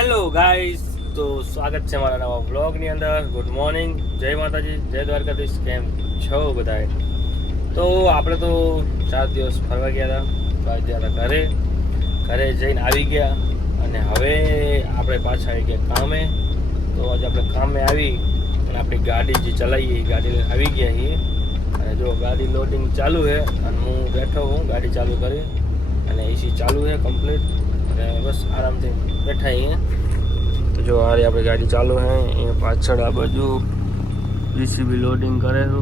Hello guys, તો સ્વાગત છે મારા નવા વ્લોગની અંદર. ગુડ મોર્નિંગ, જય માતાજી, જય દ્વારકાધીશ. કેમ છો બધાએ? તો આપણે તો 4 દિવસ ફરવા ગયા હતા, ઘરે જઈને આવી ગયા અને હવે આપણે પાછા આવી ગયા કામે. તો આજે આપણે કામે આવી અને આપણી ગાડી જે ચલાવીએ એ ગાડી આવી ગયા છીએ અને જો ગાડી લોડિંગ ચાલુ છે અને હું બેઠો હું ગાડી ચાલુ કરી અને એસી ચાલુ છે કમ્પ્લીટ અને બસ આરામથી બેઠા અહીંયા. તો જો આ રહી આપણી ગાડી ચાલુ છે. અહીંયા પાછળ આ બાજુ જીસીબી લોડિંગ કરે છે.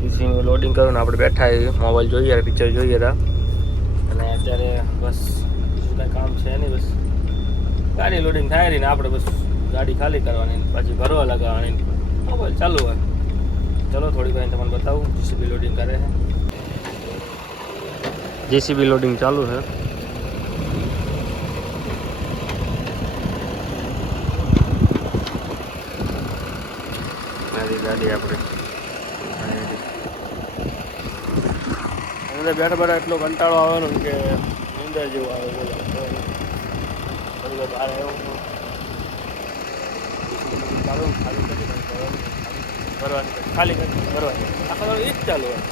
જીસીબી લોડિંગ કરું ને આપણે બેઠા છીએ, મોબાઈલ જોઈએ, પિક્ચર જોઈએ હતા અને અત્યારે બસ કાંઈ કામ છે નહીં, બસ ગાડી લોડિંગ થાય રહી ને આપણે બસ ગાડી ખાલી કરવાની પછી ભરવા લગાવવાની, મોબાઈલ ચાલુ હોય. ચલો થોડી વાર તમને બતાવું જીસીબી લોડિંગ કરે છે. જીસીબી લોડિંગ ચાલુ છે. ગાડી આપણે અંદર બેઠા બેઠા એટલો કંટાળો આવે ને કે નીંદર જેવું આવે. બોલો બહાર આવ્યો ચાલુ ખાલી કરી ભરવાની ખાલી કરી ભરવાની આખા એ જ ચાલુ હોય.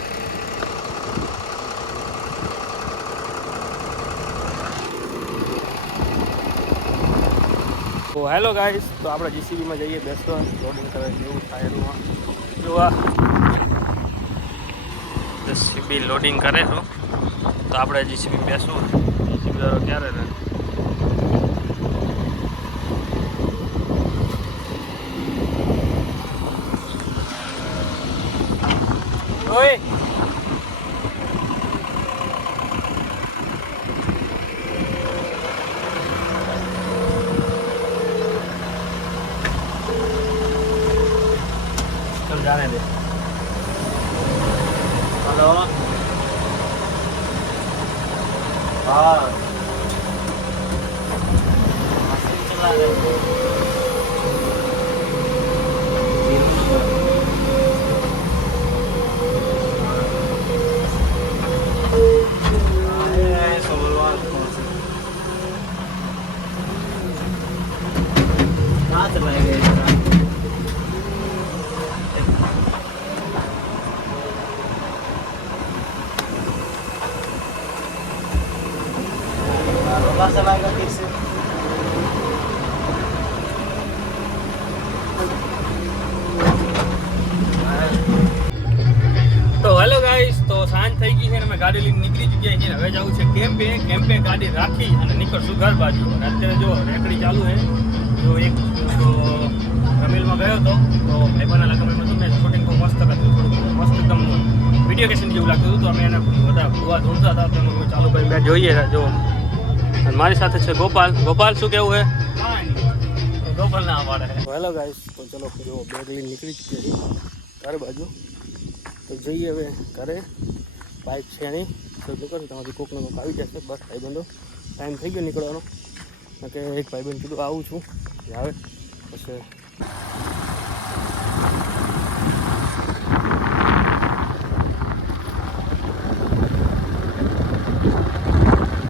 તો હેલો ગાઈસ, તો આપણે જીસીબીમાં જઈએ બેસવા, લોડિંગ કરે જેવું થાય એનું જોવા. જીસીબી લોડિંગ કરે તો આપણે જીસીબી બેસવું. જીસીબી વાળો ક્યારે ને ઓય जाने दे. हेलो हाँ चला रहे कहाँ चलाए गए चलाएगा फिर से. તો હેલો ગાઈસ, તો સાંજ થઈ ગઈ છે અને અમે ગાડી લઈને નીકળી ચૂક્યા છીએ. હવે જવું છે કેમ્પે ગાડી રાખી અને નીકળશું ઘર બાજુ. અને અત્યારે જો રેકડી ચાલુ છે. જો એક રમેલમાં ગયો હતો તો ભાઈબંધના લગ્નમાં હતું, મેં શૂટિંગ તો મસ્ત હતું, થોડું મસ્ત એકદમ વિડીયો કેશન જેવું લાગતું હતું. તો અમે એને બધા ભૂવા ધોતા હતા, તો અમે ચાલુ કરી મેં જોઈએ જો. અને મારી સાથે છે ગોપાલ. ગોપાલ શું કેવું છે? ગોપાલ ના પાડે. હેલો ગાઈસ, તો ચલો જો બેગ લઈને નીકળી ચૂક્યા છીએ ઘર બાજુ. તો જઈએ હવે ઘરે. બાઇક છે નહીં તો નીકળું, તમારી કોકને કોક આવી જશે. બસ ભાઈબંધો ટાઈમ થઈ ગયો નીકળવાનો કે એક ભાઈબંધ કીધું આવું છું આવે પછી